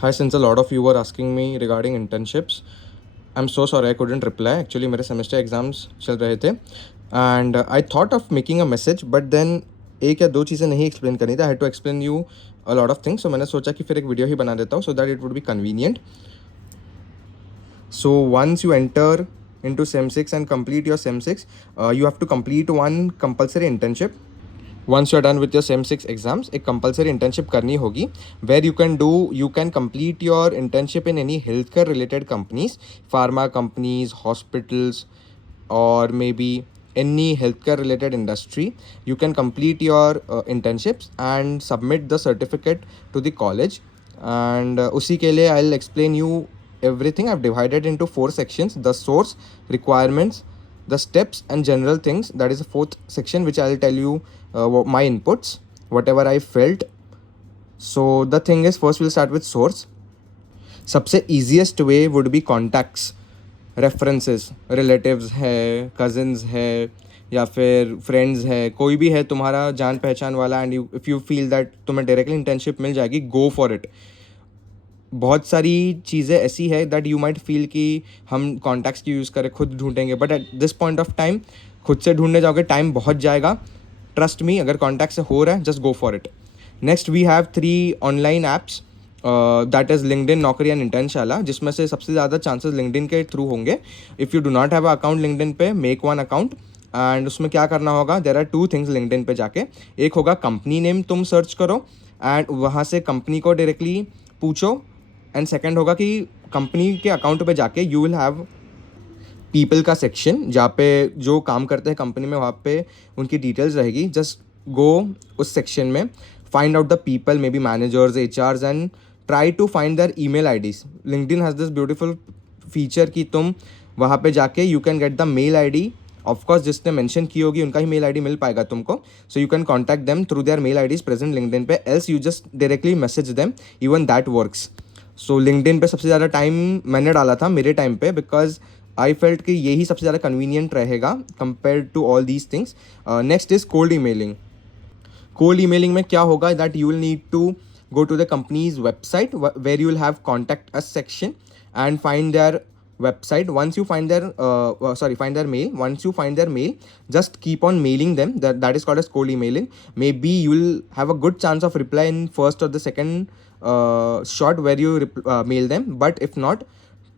Hi, since a lot of you were asking me regarding internships, I'm so sorry I couldn't reply. Actually, मेरे semester exams चल रहे थे and I thought of making a message, but then एक या दो चीज़ें नहीं explain करनी थी. I had to explain you a lot of things. So मैंने सोचा कि फिर एक वीडियो ही बना देता हूँ so that it would be convenient. So once you enter into Sem 6 and complete your Sem 6, you have to complete one compulsory internship. Once you're done with your Sem 6 exams, एक compulsory internship करनी होगी where you can complete your internship in any healthcare related companies, pharma companies, hospitals, or maybe any healthcare related industry. You can complete your internships and submit the certificate to the college. And उसी के लिए I'll explain you everything. I've divided into 4 sections: the source, requirements, the steps and general things. That is the fourth section, which I'll tell you my inputs, whatever I felt. So the thing is, first we'll start with source. सबसे easiest way would be contacts, references, relatives है, cousins है, या फिर friends है, कोई भी है तुम्हारा जान पहचान वाला, and you if you feel that तुम्हें directly internship मिल जाएगी, go for it. बहुत सारी चीज़ें ऐसी है दैट यू माइट फील कि हम कॉन्टैक्ट्स की यूज़ करें, खुद ढूंढेंगे, but at this point of time खुद से ढूंढने जाओगे टाइम बहुत जाएगा. ट्रस्ट मी, अगर कॉन्टैक्ट से हो रहा है just go for it. Next we have 3 online apps, that is LinkedIn, Naukri and Internshala, जिसमें से सबसे ज़्यादा चांसेस लिंक्डइन के थ्रू होंगे. If you do not have a account LinkedIn पे, मेक वन अकाउंट. एंड उसमें क्या करना होगा, देर आर 2 थिंग्स लिंक्डइन पे जाके. एक होगा कंपनी नेम तुम सर्च करो एंड वहाँ से कंपनी को डायरेक्टली पूछो. एंड सेकंड होगा कि कंपनी के अकाउंट पे जाके यू विल हैव पीपल का सेक्शन, जहाँ पे जो काम करते हैं कंपनी में वहाँ पे उनकी डिटेल्स रहेगी. जस्ट गो उस सेक्शन में, find out the people, may be managers, HRs, and try to find their email IDs. LinkedIn has this beautiful feature कि तुम वहाँ पे जाके you can get the mail ID. Of course जिसने mention की होगी उनका ही मेल आईडी मिल पाएगा तुमको. So you can contact them through their mail IDs present LinkedIn पे, else you just directly message them, even that works. So LinkedIn पे सबसे ज़्यादा टाइम मैंने डाला था मेरे टाइम पे, बिकॉज आई फेल्ट कि यही सबसे ज़्यादा कन्वीनियंट रहेगा compare to all these things. Next is cold emailing. Cold emailing में क्या होगा that you will need to go to the company's website where you will have contact us section and find their website. Once you find find their mail. Once you find their mail, just keep on mailing them. That is called as cold emailing. Maybe you will have a good chance of reply in first or the second shot where you mail them. But if not,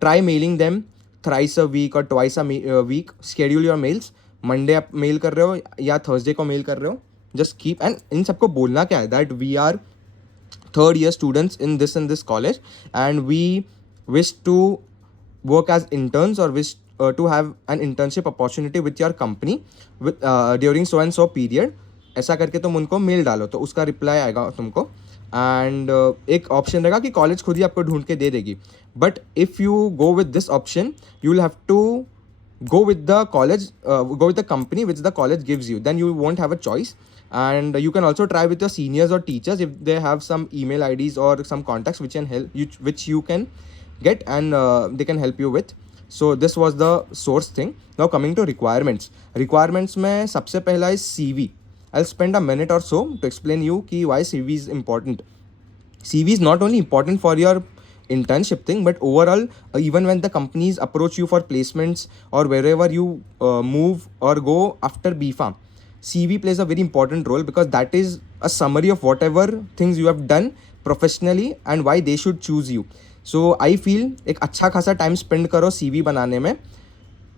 try mailing them thrice a week or twice a week. Schedule your mails. Monday आप mail कर रहे हो या Thursday को mail कर रहे हो, just keep. And in सबको बोलना क्या है that we are third year students in this college and we wish to work as interns or wish to have an internship opportunity with your company with during so and so period. ऐसा करके तुम उनको mail डालो तो उसका reply आएगा तुमको. And एक ऑप्शन रहेगा कि कॉलेज खुद ही आपको ढूंढ के दे देगी. But if you go with this option you will have to go with the college, go with the company which the college gives you. Then you won't have a choice. And you can also try with your seniors or teachers if they have some email IDs or some contacts which can help you, which you can get, and they can help you with. So this was the source thing. Now coming to requirements. Requirements में सबसे पहला is CV. I'll spend a minute or so to explain you कि why CV is important. CV is not only important for your internship thing, but overall, even when the companies approach you for placements or wherever you move or go after BPharm, CV plays a very important role because that is a summary of whatever things you have done professionally and why they should choose you. So I feel एक अच्छा खासा time spend करो CV बनाने में.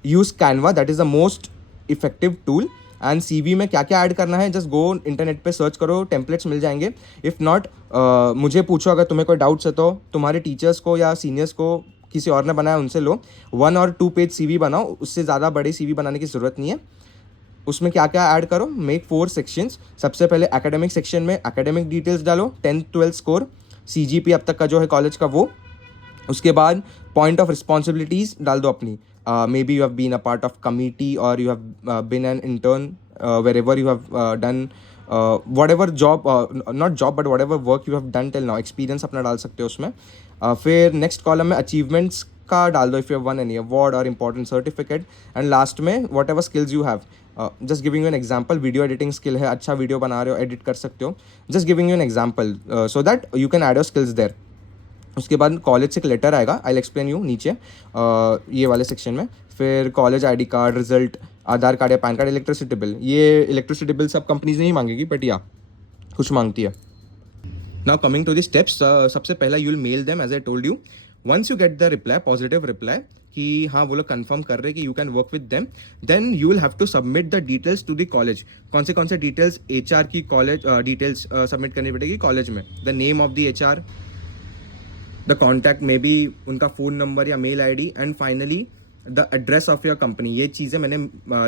Use Canva, that is the most effective tool. And CV में क्या क्या add करना है जस्ट गो इंटरनेट पे सर्च करो, टेम्पलेट्स मिल जाएंगे. इफ़ नॉट मुझे पूछो अगर तुम्हें कोई डाउट्स है तो तुम्हारे टीचर्स को या सीनियर्स को किसी और ने बनाया उनसे लो. 1 और 2 पेज CV बनाओ, उससे ज़्यादा बड़े CV बनाने की ज़रूरत नहीं है. उसमें क्या क्या ऐड करो, मेक 4 सेक्शंस. सबसे पहले एकेडमिक सेक्शन में एकेडमिक डिटेल्स डालो, 10th 12th स्कोर, CGP अब तक का जो है कॉलेज का वो. उसके बाद पॉइंट ऑफ रिस्पॉन्सिबिलिटीज़ डाल दो अपनी. May be you have been a part of committee और you have been an intern wherever you have done whatever job, not job but whatever work you have done till now, experience अपना डाल सकते हो उसमें. फिर next column में achievements का डाल दो, if you have one any award और इंपॉर्टेंट सर्टिफिकेट. एंड लास्ट में what ever skills you have. Just giving you an example, video editing skill है, अच्छा वीडियो बना रहे हो, एडिट कर सकते हो. Just giving you an example so that you can add your skills there. उसके बाद कॉलेज से एक लेटर आएगा, आई एक्सप्लेन यू नीचे ये वाले सेक्शन में। फिर college ID card, result, Aadhaar card या पैन कार्ड, इलेक्ट्रिसिटी बिल। ये इलेक्ट्रिसिटी बिल सब कंपनीज नहीं मांगेगी, बट या कुछ मांगती है। Now coming to the steps, सबसे पहला you will mail them as I told you. Once you get the reply, positive reply कि हाँ वो लोग कंफर्म कर रहे हैं कि you can work with them, then you will have to submit the details to the college. कौन से डिटेल्स? एचआर की कॉलेज डिटेल्स सबमिट करनी पड़ेगी कॉलेज में। The name of the HR, the contact, may be उनका phone number या mail ID, and finally the address of your company. ये चीज़ें मैंने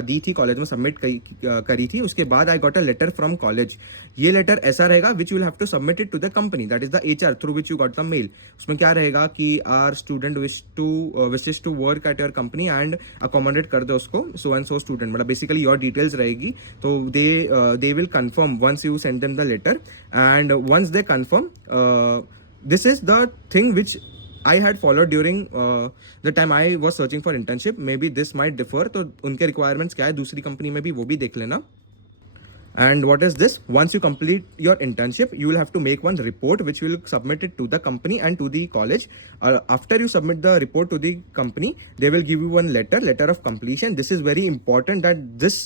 दी थी कॉलेज में, सबमिट करी थी। उसके बाद I got a letter from college. ये लेटर ऐसा रहेगा which you will have to submit it to the company, that is the HR through which you got the mail. उसमें क्या रहेगा कि our student wishes to work at your company and accommodate कर दो उसको, so and so student, मतलब basically your details रहेगी। तो they will confirm once you send them the letter, and once they confirm, this is the thing which I had followed during the time I was searching for internship. Maybe this might differ, तो उनके requirements क्या है दूसरी company में भी, वो भी देख लेना। And what is this? Once you complete your internship, you will have to make one report which you will submit it to the company and to the college. After you submit the report to the company, they will give you one letter of completion. This is very important, that this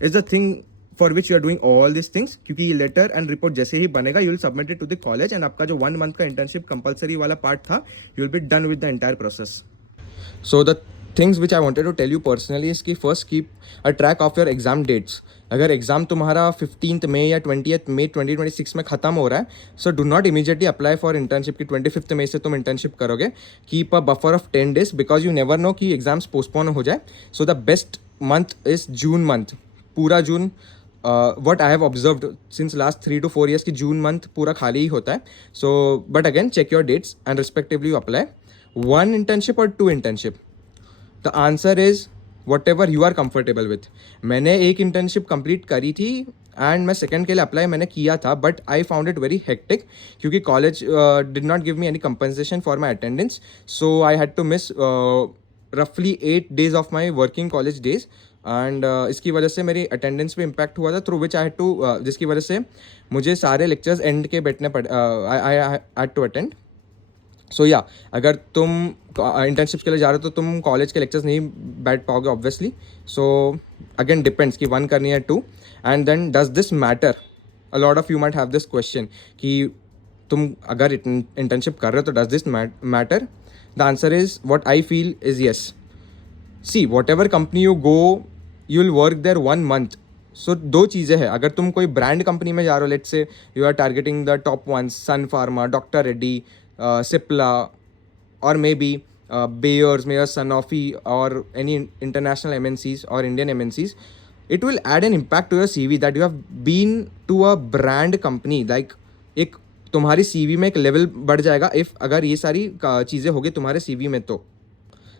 is the thing for which you are doing all these things, क्योंकि ये letter and report जैसे ही बनेगा you will submit it to the college, and आपका जो 1 month का internship compulsory वाला part था, you will be done with the entire process. So the things which I wanted to tell you personally is कि first keep a track of your exam dates. अगर exam तुम्हारा 15 मई या 20 मई 2026 में ख़त्म हो रहा है, so do not immediately apply for internship की 25 मई से तुम इंटर्नशिप करोगे। Keep a buffer of 10 days, because you never know कि एग्जाम्स पोस्टपोन हो जाए। So the best month is June month, पूरा जून। what I have observed since last 3 to 4 years कि June month पूरा खाली ही होता है। So but again check your dates and respectively you apply 1 internship or 2 internship. The answer is whatever you are comfortable with. मैंने एक internship complete करी थी and मैं सेकेंड के लिए अप्लाई मैंने किया था, but I found it very hectic क्योंकि college did not give me any compensation for my attendance. So I had to miss रफली 8 days of my working college days, and इसकी वजह से मेरी अटेंडेंस पे इम्पैक्ट हुआ था, through which I had to जिसकी वजह से मुझे सारे लेक्चर्स एंड के बैठने पड़े, आई हैड टू अटेंड। सो या अगर तुम इंटर्नशिप्स के लिए जा रहे हो तो तुम कॉलेज के लेक्चर्स नहीं बैठ पाओगे ऑब्वियसली। सो अगेन डिपेंड्स कि 1 करनी है 2, and then does this matter. A lot of you might have this question कि तुम अगर इंटर्नशिप कर रहे हो तो does this matter? The answer is what I feel is yes. See whatever company you go you will work there 1 month। So 2 चीज़ें हैं, अगर तुम कोई ब्रांड कंपनी में जा रहे हो, let's say you are targeting the top ones, Sun pharma, doctor Reddy, Cipla, और may be Bayers, Mayer, Sanofi, or any international MNCs or Indian MNCs, it will add an impact to your CV that you have been to a brand company. Like एक तुम्हारी CV में एक level बढ़ जाएगा if अगर ये सारी चीज़ें होगी तुम्हारे CV में तो।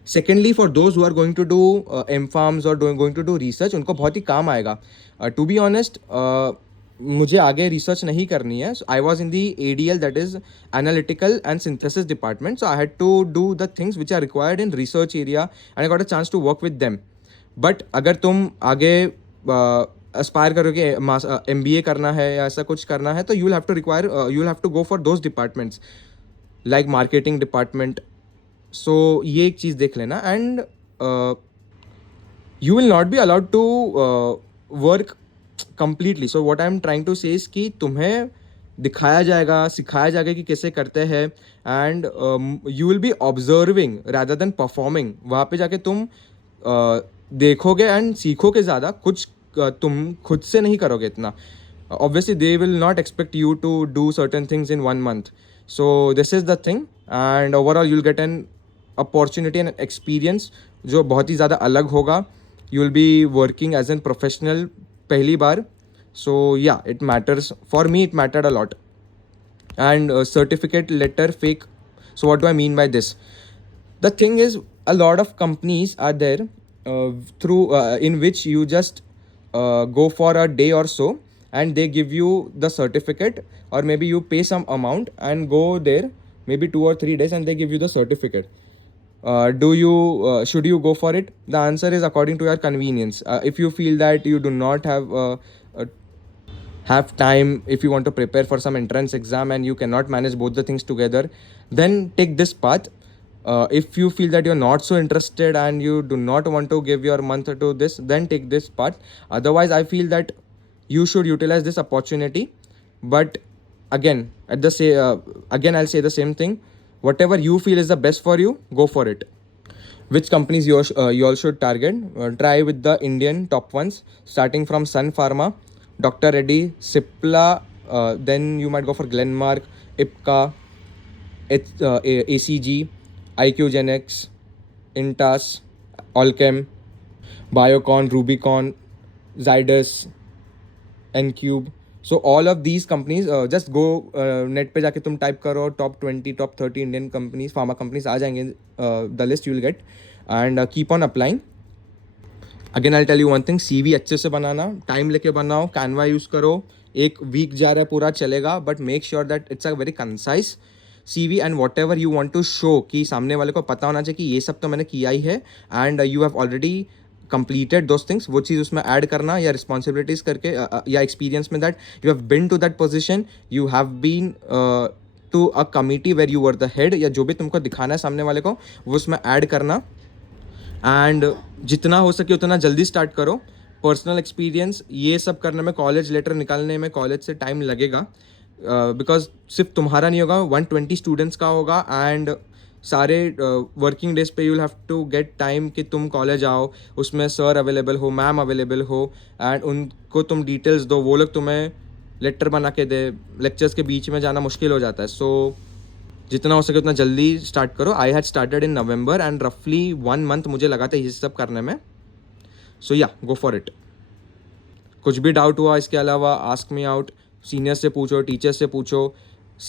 Secondly for those who are going to do M Pharms और गोइंग टू डू रिसर्च, उनको बहुत ही काम आएगा। टू बी ऑनेस्ट मुझे आगे रिसर्च नहीं करनी है। I was in the ADL, that is analytical and synthesis department. So I had to do the things which are required in research area and I got a chance to work with them. But अगर तुम आगे Aspire करोगे MBA करना है या ऐसा कुछ करना है, तो you will have to go for those departments like marketing department. So ये एक चीज़ देख लेना, and you will not be allowed to work completely. So what I'm trying to say is कि तुम्हें दिखाया जाएगा, सिखाया जाएगा कि कैसे करते हैं, and you will B observing rather than performing. वहाँ पे जाके तुम देखोगे एंड सीखोगे ज़्यादा, कुछ तुम खुद से नहीं करोगे इतना। Obviously they will not expect you to do certain things in 1 month. So this is the thing, and overall you'll get an opportunity and experience जो बहुत ही ज़्यादा अलग होगा. You will be working as a professional पहली बार. So yeah, it matters. For me it mattered a lot. And certificate letter fake. So what do I mean by this? The thing is, a lot of companies are there in which you just go for a day or so and they give you the certificate, or maybe you pay some amount and go there maybe 2 or 3 days and they give you the certificate. Should you go for it? The answer is according to your convenience. If you feel that you do not have have time if you want to prepare for some entrance exam and you cannot manage both the things together, then take this path. If you feel that you're not so interested and you do not want to give your month to this, then take this path. Otherwise, I feel that you should utilize this opportunity. But again, again I'll say the same thing. Whatever you feel is the best for you, go for it. Which companies you all should target? Try with the Indian top ones, starting from Sun Pharma, Dr. Reddy, Cipla. Then you might go for Glenmark, Ipca, ACG, IQGenX, Intas, Allchem, Biocon, Rubicon, Zydus, Ncube. So all of these companies, just go net पे जाके तुम type करो top 20 top 30 Indian companies, pharma companies आ जाएंगे. The list you will get and keep on applying. Again I tell you one thing, CV अच्छे से बनाना, time लेके बनाओ, कैनवा यूज़ करो. एक वीक जा रहा है पूरा चलेगा, but make sure that it's a very concise CV and whatever you want to show, कि सामने वाले को पता होना चाहिए कि ये सब तो मैंने किया ही है and you have already completed those things. वो चीज़ उसमें ऐड करना, या रिस्पॉन्सिबिलिटीज करके या एक्सपीरियंस में that you have been to that position, you have been to a committee where you were the head, या जो भी तुमको दिखाना है सामने वाले को वो उसमें ऐड करना. एंड जितना हो सके उतना जल्दी स्टार्ट करो. पर्सनल एक्सपीरियंस ये सब करने में, कॉलेज लेटर निकालने में कॉलेज से टाइम लगेगा, बिकॉज सिर्फ तुम्हारा नहीं होगा, 120 स्टूडेंट्स का होगा. एंड सारे वर्किंग डेज पे you will have to get time कि तुम कॉलेज आओ, उसमें सर अवेलेबल हो, मैम अवेलेबल हो, एंड उनको तुम डिटेल्स दो, वो लोग तुम्हें लेटर बना के दे. लेक्चर्स के बीच में जाना मुश्किल हो जाता है. सो जितना हो सके उतना जल्दी स्टार्ट करो. I had started in November and रफली 1 मंथ मुझे लगा था ये सब करने में. सो या, गो फॉर इट. कुछ भी डाउट हुआ इसके अलावा, आस्क मी आउट. सीनियर से पूछो, टीचर से पूछो.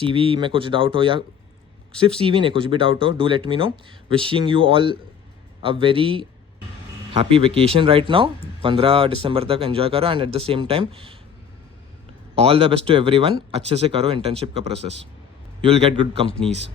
CV में कुछ डाउट हो, या सिर्फ CV नहीं, कुछ भी डाउट हो, do let me know. Wishing you all a very happy vacation right now. 15 दिसंबर तक एंजॉय करो and at the same time all the best to everyone. अच्छे से करो इंटर्नशिप का process, you will get good companies.